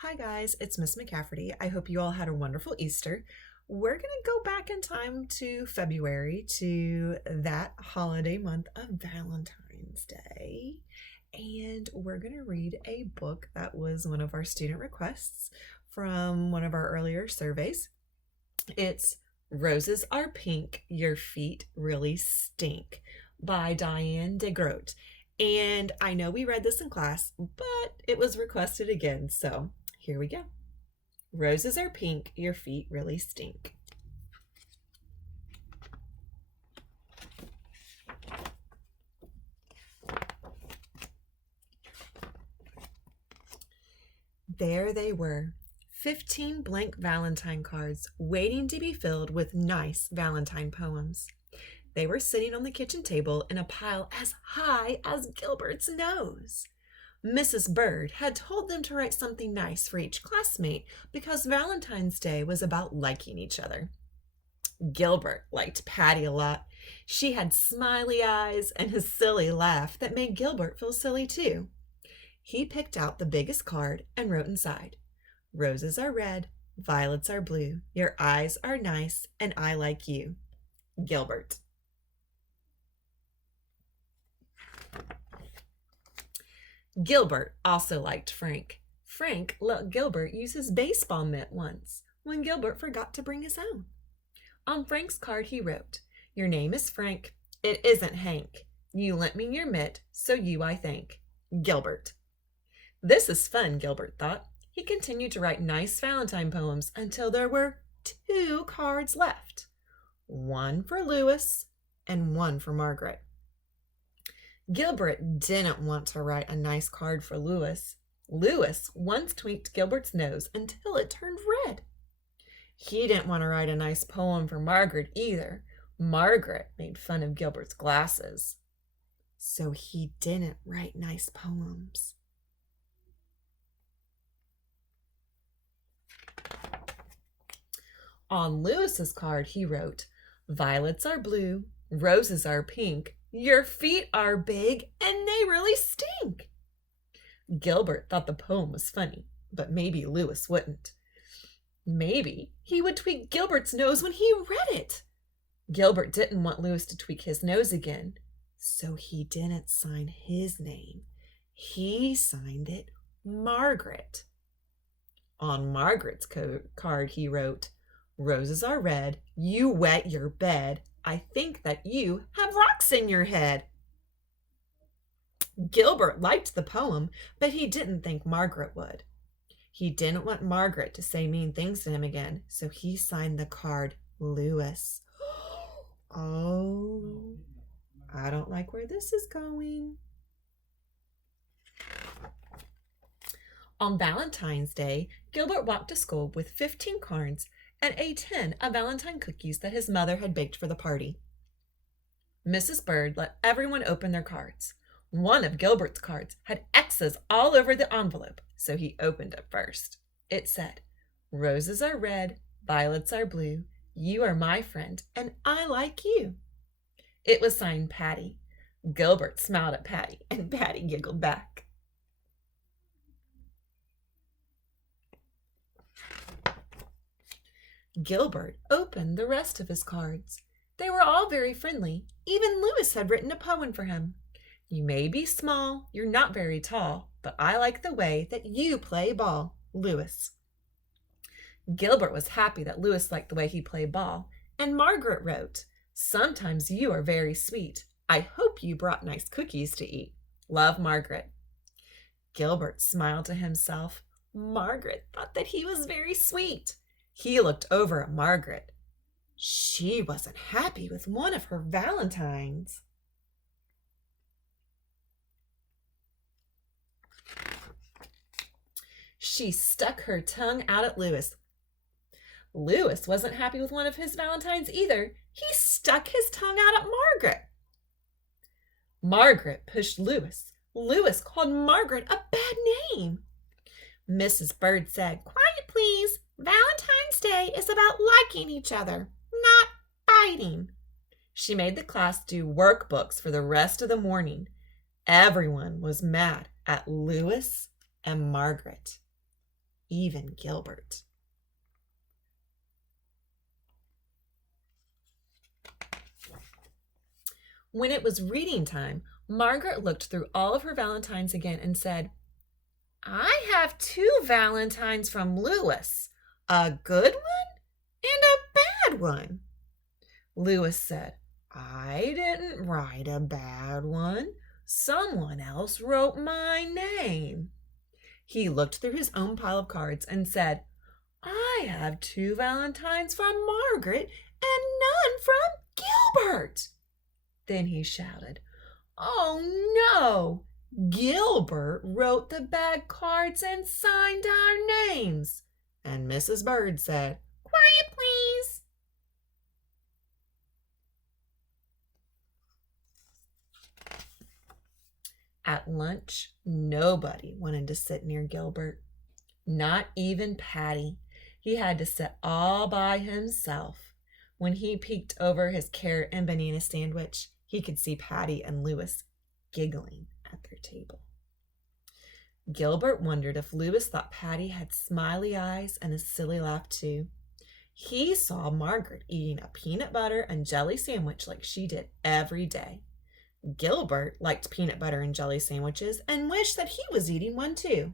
Hi guys, it's Miss McCafferty. I hope you all had a wonderful Easter. We're going to go back in time to February to that holiday month of Valentine's Day. And we're going to read a book that was one of our student requests from one of our earlier surveys. It's Roses Are Pink, Your Feet Really Stink by Diane DeGroat. And I know we read this in class, but it was requested again, so here we go. Roses are pink, your feet really stink. There they were, 15 blank Valentine cards waiting to be filled with nice Valentine poems. They were sitting on the kitchen table in a pile as high as Gilbert's nose. Mrs. Bird had told them to write something nice for each classmate because Valentine's Day was about liking each other. Gilbert liked Patty a lot. She had smiley eyes and a silly laugh that made Gilbert feel silly too. He picked out the biggest card and wrote inside, "Roses are red, violets are blue, your eyes are nice, and I like you. Gilbert." Gilbert also liked Frank. Frank let Gilbert use his baseball mitt once when Gilbert forgot to bring his own. On Frank's card he wrote, "Your name is Frank. It isn't Hank. You lent me your mitt, so you I thank. Gilbert." This is fun, Gilbert thought. He continued to write nice Valentine poems until there were 2 cards left. One for Louis and one for Margaret. Gilbert didn't want to write a nice card for Louis. Louis once tweaked Gilbert's nose until it turned red. He didn't want to write a nice poem for Margaret either. Margaret made fun of Gilbert's glasses. So he didn't write nice poems. On Louis's card he wrote, "Violets are blue, roses are pink, your feet are big, and they really stink." Gilbert thought the poem was funny, but maybe Louis wouldn't. Maybe he would tweak Gilbert's nose when he read it. Gilbert didn't want Louis to tweak his nose again, so he didn't sign his name. He signed it Margaret. On Margaret's card he wrote, "Roses are red, you wet your bed, I think that you have rocks in your head." Gilbert liked the poem, but he didn't think Margaret would. He didn't want Margaret to say mean things to him again, so he signed the card Louis. Oh, I don't like where this is going. On Valentine's Day, Gilbert walked to school with 15 cards and a tin of Valentine cookies that his mother had baked for the party. Mrs. Bird let everyone open their cards. One of Gilbert's cards had X's all over the envelope, so he opened it first. It said, "Roses are red, violets are blue, you are my friend, and I like you." It was signed Patty. Gilbert smiled at Patty, and Patty giggled back. Gilbert opened the rest of his cards. They were all very friendly. Even Louis had written a poem for him. "You may be small, you're not very tall, but I like the way that you play ball, Louis." Gilbert was happy that Louis liked the way he played ball, and Margaret wrote, "Sometimes you are very sweet. I hope you brought nice cookies to eat. Love, Margaret." Gilbert smiled to himself. Margaret thought that he was very sweet. He looked over at Margaret. She wasn't happy with one of her Valentines. She stuck her tongue out at Louis. Louis wasn't happy with one of his Valentines either. He stuck his tongue out at Margaret. Margaret pushed Louis. Louis called Margaret a bad name. Mrs. Bird said, "Quiet, please. Valentine's Day is about liking each other, not fighting." She made the class do workbooks for the rest of the morning. Everyone was mad at Louis and Margaret. even Gilbert. When it was reading time, Margaret looked through all of her valentines again and said, I have 2 valentines from Lewis, a good one and a bad one. Lewis said, I didn't write a bad one. Someone else wrote my name. He looked through his own pile of cards and said, I have 2 valentines from Margaret and none from Gilbert. Then he shouted, Oh no! Gilbert wrote the bad cards and signed our names. And Mrs. Bird said, Quiet, please. At lunch, nobody wanted to sit near Gilbert, not even Patty. He had to sit all by himself. When he peeked over his carrot and banana sandwich, he could see Patty and Lewis giggling at their table. Gilbert wondered if Lewis thought Patty had smiley eyes and a silly laugh too. He saw Margaret eating a peanut butter and jelly sandwich like she did every day. Gilbert liked peanut butter and jelly sandwiches and wished that he was eating one too.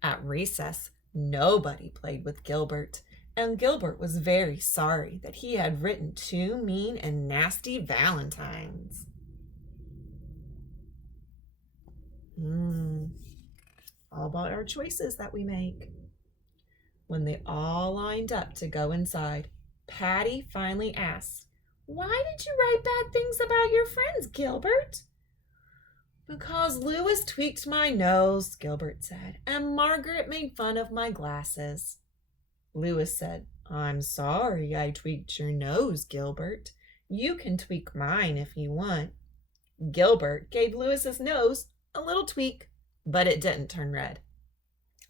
At recess, nobody played with Gilbert, and Gilbert was very sorry that he had written 2 mean and nasty valentines. All about our choices that we make. When they all lined up to go inside, Patty finally asked, Why did you write bad things about your friends, Gilbert? Because Lewis tweaked my nose, Gilbert said, and Margaret made fun of my glasses. Lewis said, I'm sorry I tweaked your nose, Gilbert. You can tweak mine if you want. Gilbert gave Lewis's nose a little tweak, but it didn't turn red.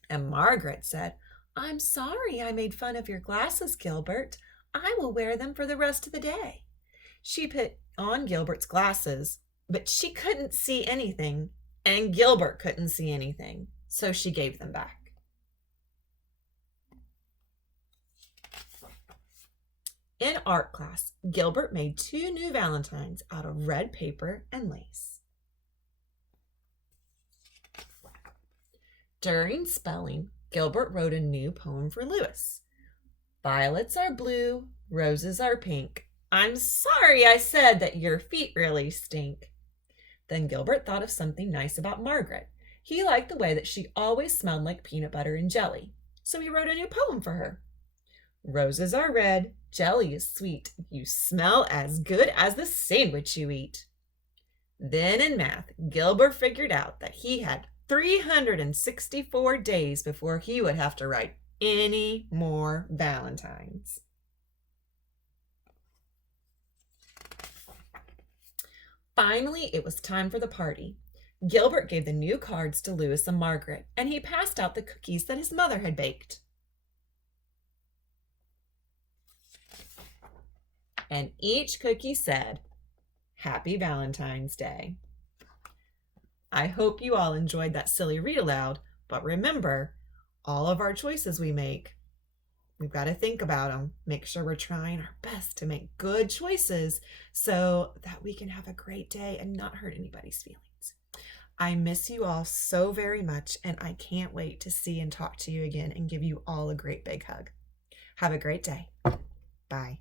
And Margaret said, I'm sorry I made fun of your glasses, Gilbert. I will wear them for the rest of the day. She put on Gilbert's glasses, but she couldn't see anything, and Gilbert couldn't see anything, so she gave them back. In art class, Gilbert made 2 new valentines out of red paper and lace. During spelling, Gilbert wrote a new poem for Lewis. Violets are blue, roses are pink. I'm sorry I said that your feet really stink. Then Gilbert thought of something nice about Margaret. He liked the way that she always smelled like peanut butter and jelly, so he wrote a new poem for her. Roses are red, jelly is sweet. You smell as good as the sandwich you eat. Then in math, Gilbert figured out that he had 364 days before he would have to write any more valentines. Finally, it was time for the party. Gilbert gave the new cards to Lewis and Margaret, and he passed out the cookies that his mother had baked. And each cookie said, Happy Valentine's Day. I hope you all enjoyed that silly read aloud, but remember, all of our choices we make, we've got to think about them. Make sure we're trying our best to make good choices so that we can have a great day and not hurt anybody's feelings. I miss you all so very much, and I can't wait to see and talk to you again and give you all a great big hug. Have a great day. Bye.